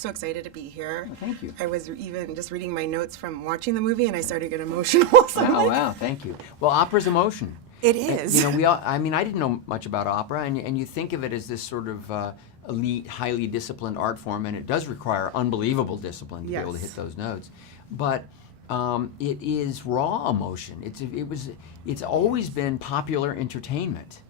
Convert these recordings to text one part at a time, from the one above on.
so excited to be here. Oh, thank you. I was even just reading my notes from watching the movie, and I started to get emotional. So Wow, wow, thank you. Well, opera's emotion. It is. You know, we all, I mean, I didn't know much about opera, and you think of it as this sort of elite, highly disciplined art form, and it does require unbelievable discipline to be able to hit those notes. But it is raw emotion. It's always been popular entertainment,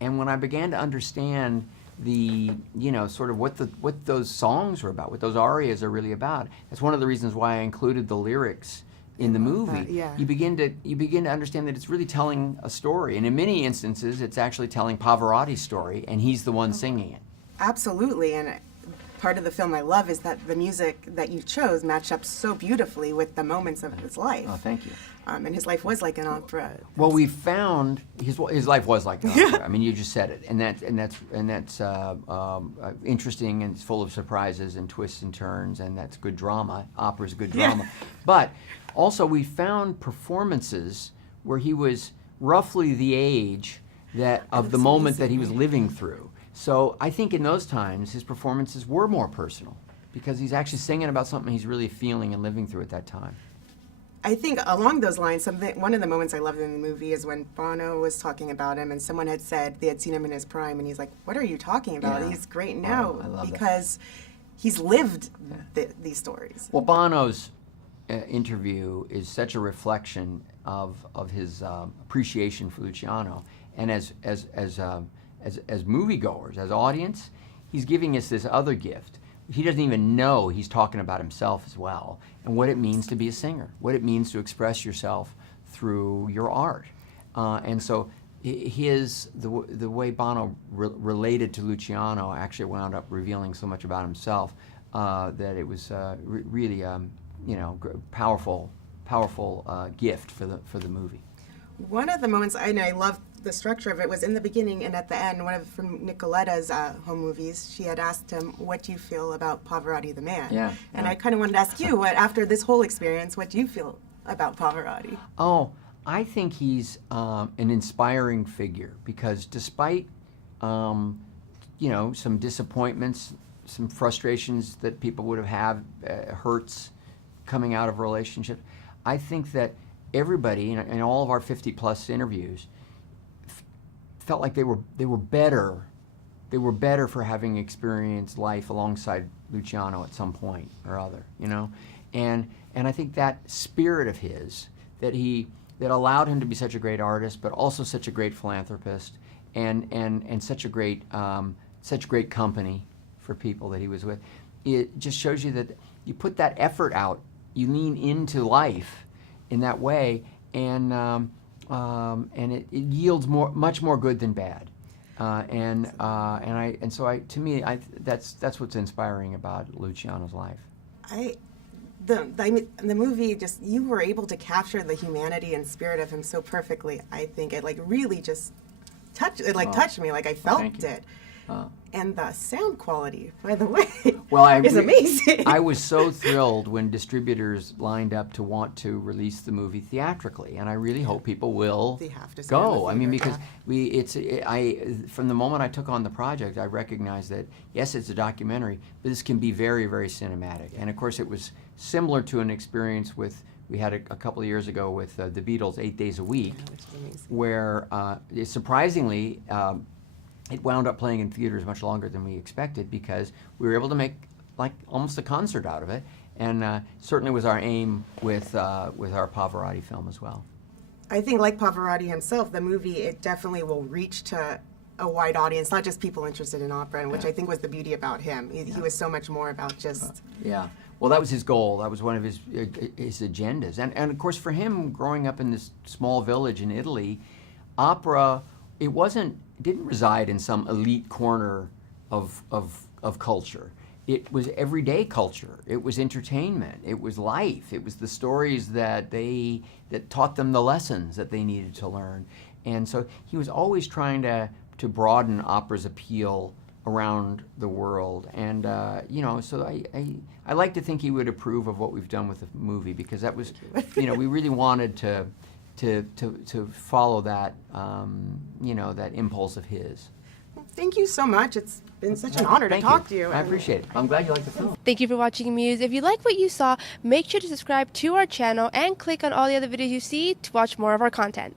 and when I began to understand the, you know, sort of what those songs were about, what those arias are really about, that's one of the reasons why I included the lyrics in the movie. You begin to understand that it's really telling a story, and in many instances, it's actually telling Pavarotti's story, and he's the one singing it. Absolutely, and part of the film I love is that the music that you chose matched up so beautifully with the moments of his life. Oh, thank you. And his life was like an opera. Well, we found his life was like an opera. I mean, you just said it, and that's interesting, and it's full of surprises and twists and turns, and that's good drama. Opera's good drama, but also we found performances where he was roughly the age of the moment that he was living through. So I think in those times his performances were more personal because he's actually singing about something he's really feeling and living through at that time. I think along those lines, one of the moments I loved in the movie is when Bono was talking about him and someone had said they had seen him in his prime, and he's like, "What are you talking about? Yeah. He's great now," I love because he's lived these stories. Well, Bono's interview is such a reflection of his appreciation for Luciano, and as moviegoers, as audience, he's giving us this other gift. He doesn't even know he's talking about himself as well, and what it means to be a singer, what it means to express yourself through your art. And so the way Bono related to Luciano actually wound up revealing so much about himself that it was really you know, powerful gift for the movie. One of the moments, and I love the structure of it, was in the beginning and at the end. From Nicoletta's home movies, she had asked him, "What do you feel about Pavarotti the man?" And I kind of wanted to ask you, after this whole experience, what do you feel about Pavarotti? Oh, I think he's an inspiring figure because despite you know, some disappointments, some frustrations that people would have had, hurts coming out of relationships, I think that everybody in all of our 50-plus interviews felt like they were better. They were better for having experienced life alongside Luciano at some point or other, you know, and I think that spirit of his that allowed him to be such a great artist, but also such a great philanthropist, and such great company for people that he was with. It just shows you that you put that effort out, you lean into life in that way, and it yields much more good than bad, to me, that's what's inspiring about Luciano's life. The movie, just, you were able to capture the humanity and spirit of him so perfectly. I think it really just touched me, like I felt it. And the sound quality, by the way, is amazing. I was so thrilled when distributors lined up to want to release the movie theatrically, and I really hope people will go. I mean, because from the moment I took on the project, I recognized that yes, it's a documentary, but this can be very, very cinematic. And of course, it was similar to an experience we had a couple of years ago with the Beatles, 8 Days a Week, where surprisingly. It wound up playing in theaters much longer than we expected because we were able to make like almost a concert out of it, and certainly was our aim with our Pavarotti film as well. I think, like Pavarotti himself, the movie, it definitely will reach to a wide audience, not just people interested in opera, and which I think was the beauty about him. He was so much more about just... Well, that was his goal. That was one of his agendas, and of course for him, growing up in this small village in Italy, opera, it didn't reside in some elite corner of culture. It was everyday culture. It was entertainment. It was life. It was the stories that taught them the lessons that they needed to learn. And so he was always trying to broaden opera's appeal around the world. And you know, so I like to think he would approve of what we've done with the movie, because that was, you know, we really wanted to follow that, you know, that impulse of his. Thank you so much. It's been such an honor to talk to you. I appreciate it. I'm glad you like the film. Thank you for watching Muse. If you like what you saw, make sure to subscribe to our channel and click on all the other videos you see to watch more of our content.